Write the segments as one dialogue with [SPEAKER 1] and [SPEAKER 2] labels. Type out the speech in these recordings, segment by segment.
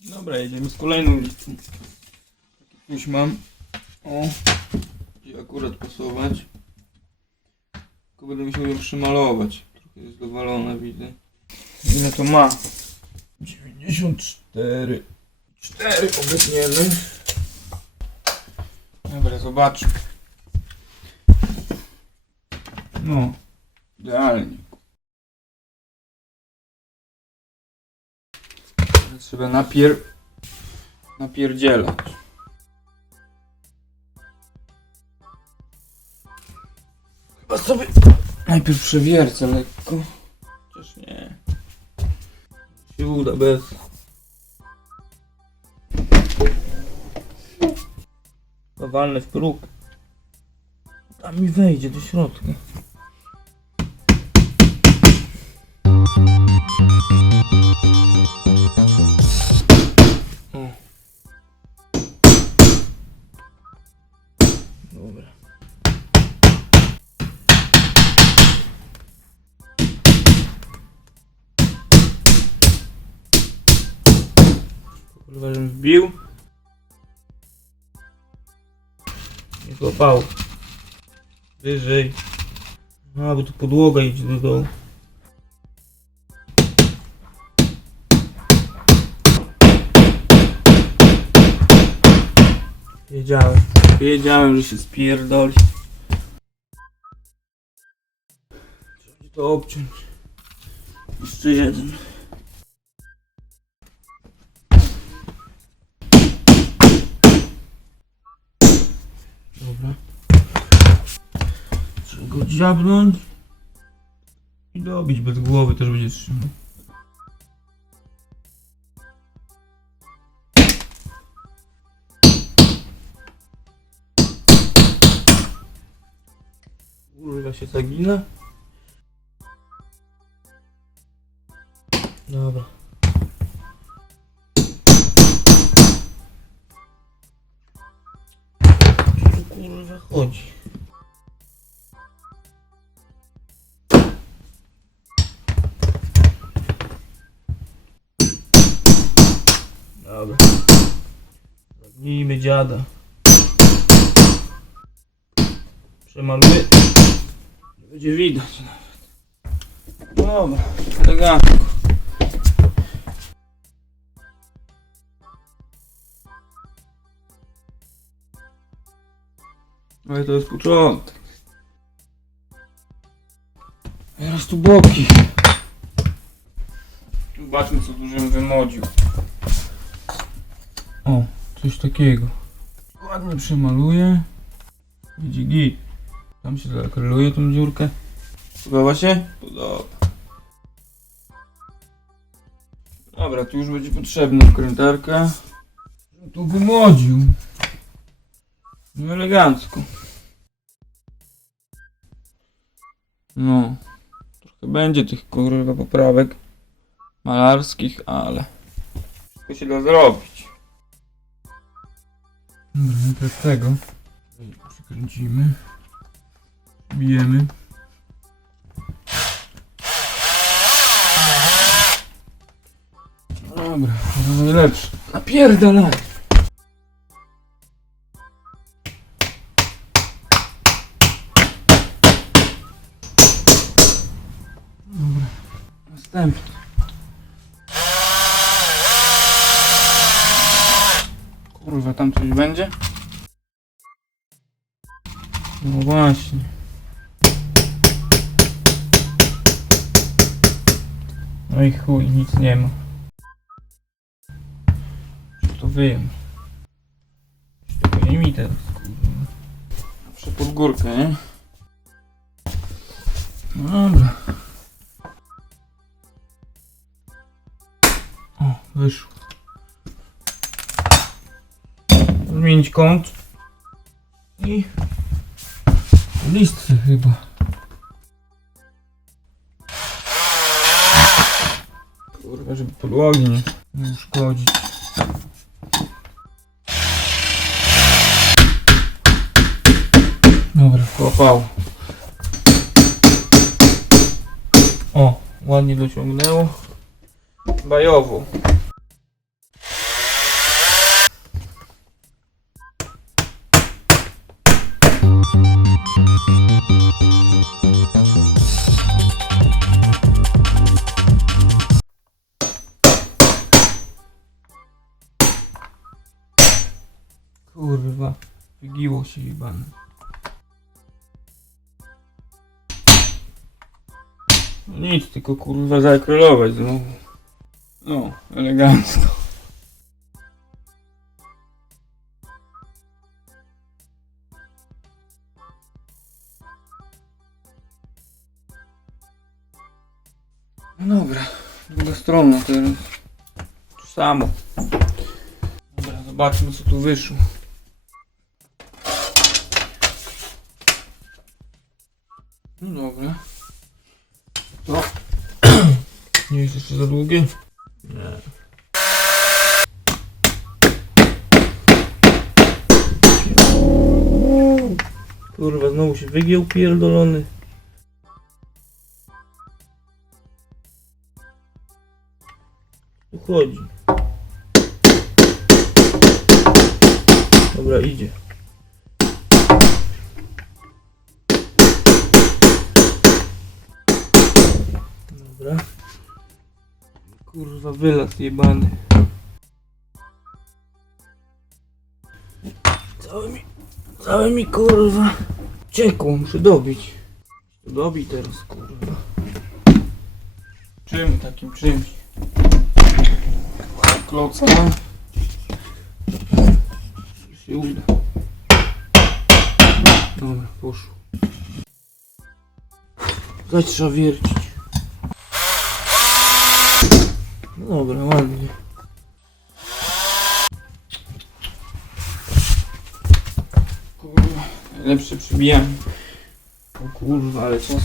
[SPEAKER 1] Dobra, jedziemy z kolejną. Taki Już mam. O, gdzie akurat pasować. Tylko będę musiał ją przymalować. Trochę jest dowalona, widzę. Ile to ma? 94. 4 obecniemy. Dobra, zobaczmy. No, idealnie. Trzeba napier... napierdzielać. Chyba sobie najpierw przewiercę lekko. Chociaż nie. Się uda bez. Powalny w próg. Tam mi wejdzie do środka. Dobra. Kurwa, żebym wbił. Nie złapał. Wyżej. A, bo tu podłoga idzie do dołu. Wiedziałem. Wiedziałem, że się spierdoli. Trzeba to obciąć. Jeszcze jeden. Dobra. Trzeba go dziabnąć. I dobić bez głowy też będzie trzymał. Się zagina. Dobra. Kurwa chodzi? Dobra. Zagnijmy dziada. Przemaluję. Będzie widać nawet. Dobra, elegancko. Ale to jest początek. Teraz tu boki. Zobaczmy co tu żebym wymodził. O, coś takiego. Ładnie przemaluję. Będzie git. Tam się zakryluje tą dziurkę. Podoba się? Podoba. Dobra, tu już będzie potrzebna wkrętarka. Tu wymodził. No elegancko. No. Trochę będzie tych kurwa poprawek malarskich, ale wszystko się da zrobić. Dobra, najpierw tego. Przykręcimy. Bijemy. Dobra, najlepsze. Napierdalaj! Dobra, następny. Kurwa, tam coś będzie? No właśnie. No i chuj, nic nie ma. Co to wyjem? Czy tego nie mi teraz, kurwa. Zawsze pod górkę, nie? No dobra. O, wyszło. Zmienić kąt. I... Listwy chyba. Żeby podłogi nie, uszkodzić. Dobra, wkopał. O, ładnie dociągnęło. Bajowo. Wygiło się jebane. Nic, tylko kurwa zaakrylować znowu. No, elegancko. No dobra, druga strona teraz. To samo. Dobra, zobaczmy co tu wyszło. No dobra. To nie jest jeszcze za długie? Nie. Kurwa, znowu się wygiął pierdolony. Tu. Dobra, idzie. Kurwa, wylaz jebany. Cały mi, cały mi kurwa ciekło, muszę dobić. To dobi teraz kurwa. Czym takim czymś? Klocka. Czy się uda? Dobra, poszło. Zaś trzeba wiercić. No dobra, ładnie. Kurwa, najlepsze przybijanie. O kurwa, ale czas.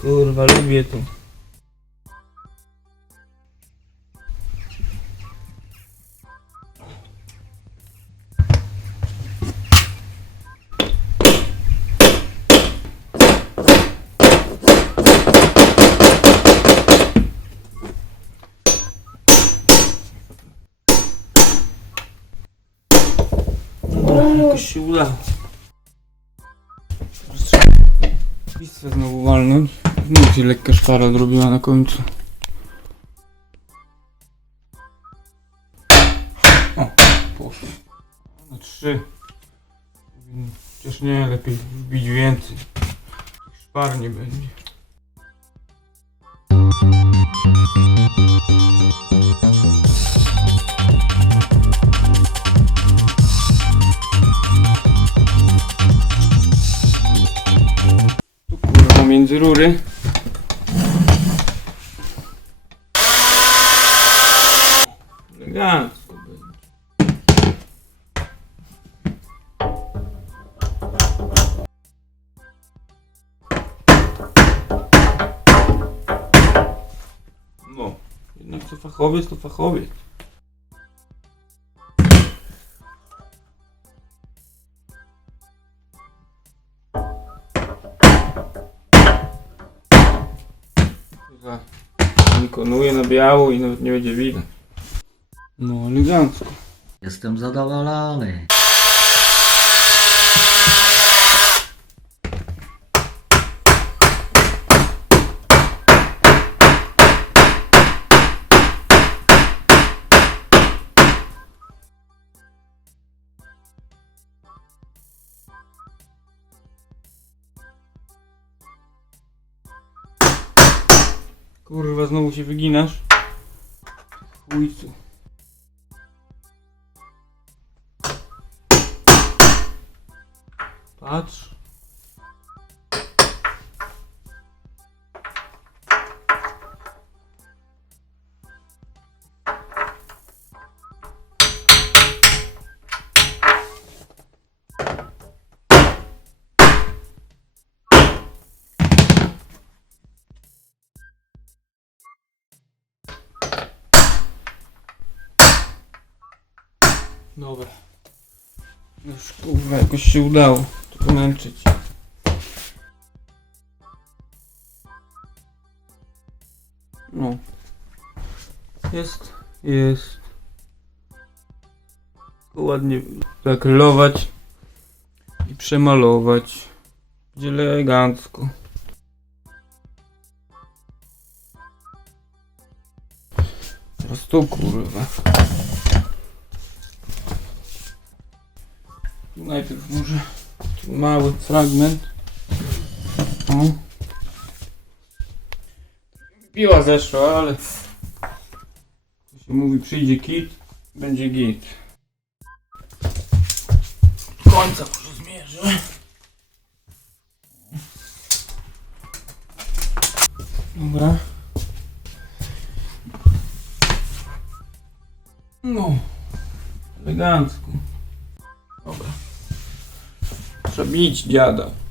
[SPEAKER 1] Kurwa, lubię to. Jakoś się udało. Listwę znowu walnąć. Znów się lekka szpara zrobiła na końcu. O, poszło. Na trzy. Chociaż nie, lepiej wbić więcej. Szpar nie będzie. Veldig rolig. Ja. No, jednak to fachowiec to fachowiec. Biało i nawet nie będzie widać. No, elegancko.
[SPEAKER 2] Jestem zadowolony.
[SPEAKER 1] Kurwa, znowu się wyginasz. Chujcu. Patrz. Dobra. No już kurwa, jakoś się udało tylko męczyć. No. Jest, jest. Ładnie zakrylować i przemalować. Będzie elegancko. Po prostu kurwa. Tu najpierw może tu mały fragment. O. Piła zeszła, ale to się mówi przyjdzie kit, będzie git. Końca może zmierzę. Dobra. No. Elegancko. Trzeba bić dziada.